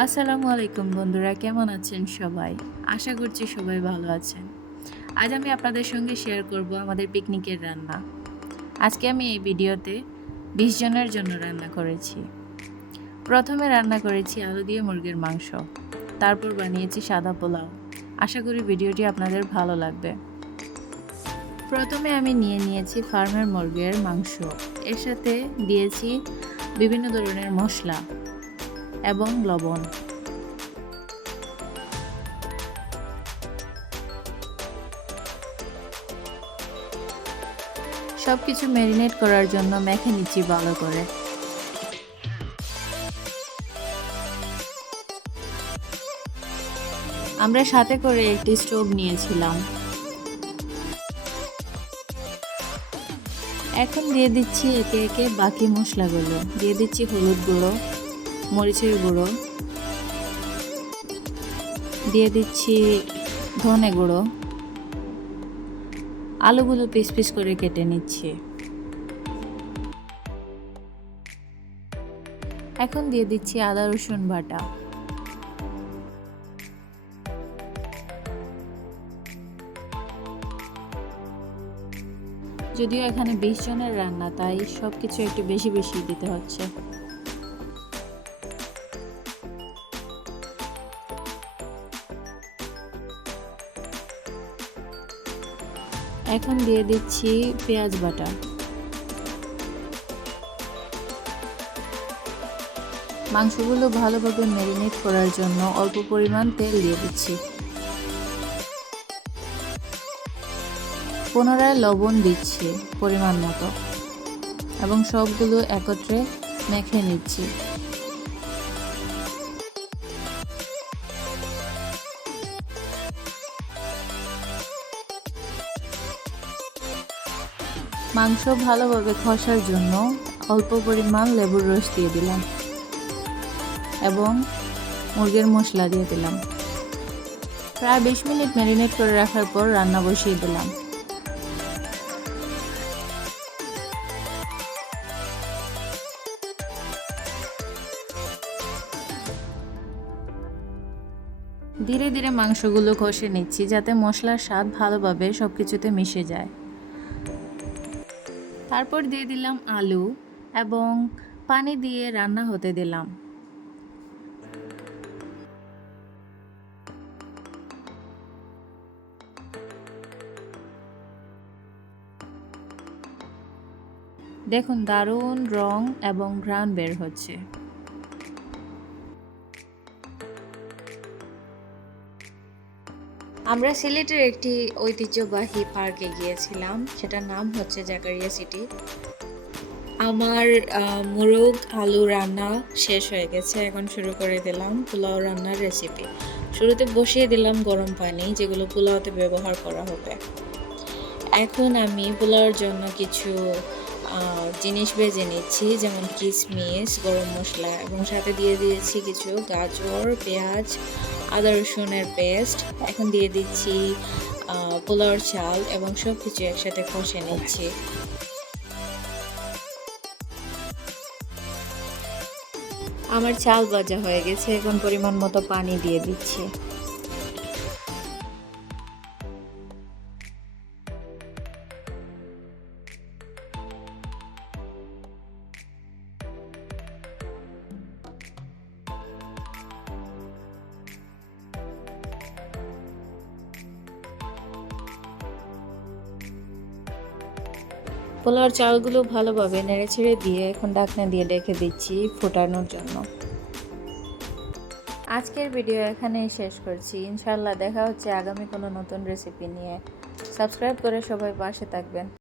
আসসালামু আলাইকুম বন্ধুরা, কেমন আছেন সবাই? আশা করছি সবাই ভালো আছেন। আজ আমি আপনাদের সঙ্গে শেয়ার করব আমাদের পিকনিকের রান্না। আজকে আমি এই ভিডিওতে 20 জনের জন্য রান্না করেছি। প্রথমে রান্না করেছি আলু দিয়ে মুরগির মাংস, তারপর বানিয়েছি সাদা পোলাও। আশা করি ভিডিওটি আপনাদের ভালো লাগবে। প্রথমে আমি নিয়েছি ফার্মের মুরগির মাংস, এর সাথে দিয়েছি বিভিন্ন ধরনের মশলা এবং লবণ। সব কিছু ম্যারিনেট করার জন্য মেখে নিচ্ছি ভালো করে। আমরা সাথে করে একটি স্টোভ নিয়েছিলাম। এখন দিয়ে দিচ্ছি একে একে বাকি মশলাগুলো। দিয়ে দিচ্ছি হলুদ গুঁড়ো, মরিচের গুঁড়ো, দিয়ে দিচ্ছি ধনে গুঁড়ো। আলুগুলো পিস পিস করে কেটে নিচ্ছি। এখন দিয়ে দিচ্ছি আদা রসুন বাটা। যদিও এখানে 20 জনের রান্না, তাই সব কিছু একটু বেশি বেশি দিতে হচ্ছে। এখন দিয়ে দিচ্ছি পেঁয়াজ বাটা। মাংসগুলো ভালোভাবে ম্যারিনেট করার জন্য অল্প পরিমাণ তেল দিয়ে দিচ্ছি। পুনরায় লবণ দিচ্ছি পরিমাণ মতো এবং সবগুলো একত্রে মেখে নিচ্ছি। মাংস ভালোভাবে কষার জন্য অল্প পরিমাণ লেবুর রস দিয়ে দিলাম এবং মুরগির মশলা দিয়ে দিলাম। প্রায় 20 মিনিট ম্যারিনেট করে রাখার পর রান্না বসিয়ে দিলাম। ধীরে ধীরে মাংসগুলো কষে নিচ্ছি যাতে মশলার স্বাদ ভালোভাবে সবকিছুতে মিশে যায়। তারপর দিয়ে দিলাম আলু এবং পানি দিয়ে রান্না হতে দিলাম। দেখুন দারুণ রং এবং ঘ্রাণ বের হচ্ছে। আমরা সিলেটের একটি ঐতিহ্যবাহী পার্কে গিয়েছিলাম, সেটার নাম হচ্ছে জাকারিয়া সিটি। আমার মোরগ আলু রান্না শেষ হয়ে গেছে, এখন শুরু করে দিলাম পোলাও রান্নার রেসিপি। শুরুতে বসিয়ে দিলাম গরম পানি, যেগুলো পোলাওতে ব্যবহার করা হবে। এখন আমি পোলাওর জন্য কিছু জিনিস ভেজে নিচ্ছি, যেমন কিশমিশ, গরম মশলা এবং সাথে দিয়ে দিয়েছি কিছু গাজর, পেঁয়াজ, আদা রসুনের পেস্ট। এখন দিয়ে দিচ্ছি পোলাওর চাল এবং সব কিছু একসাথে কষে নিচ্ছি। আমার চাল ভাজা হয়ে গেছে, এখন পরিমাণ মতো পানি দিয়ে দিচ্ছি। পোলাওর চালগুলো ভালোভাবে নেড়েছেড়ে দিয়ে এখন ঢাকনা দিয়ে ঢেকে দিচ্ছি ফোটানোর জন্য। আজকের ভিডিও এখানেই শেষ করছি। ইনশাআল্লাহ দেখা হচ্ছে আগামী কোনো নতুন রেসিপি নিয়ে। সাবস্ক্রাইব করে সবাই পাশে থাকবেন।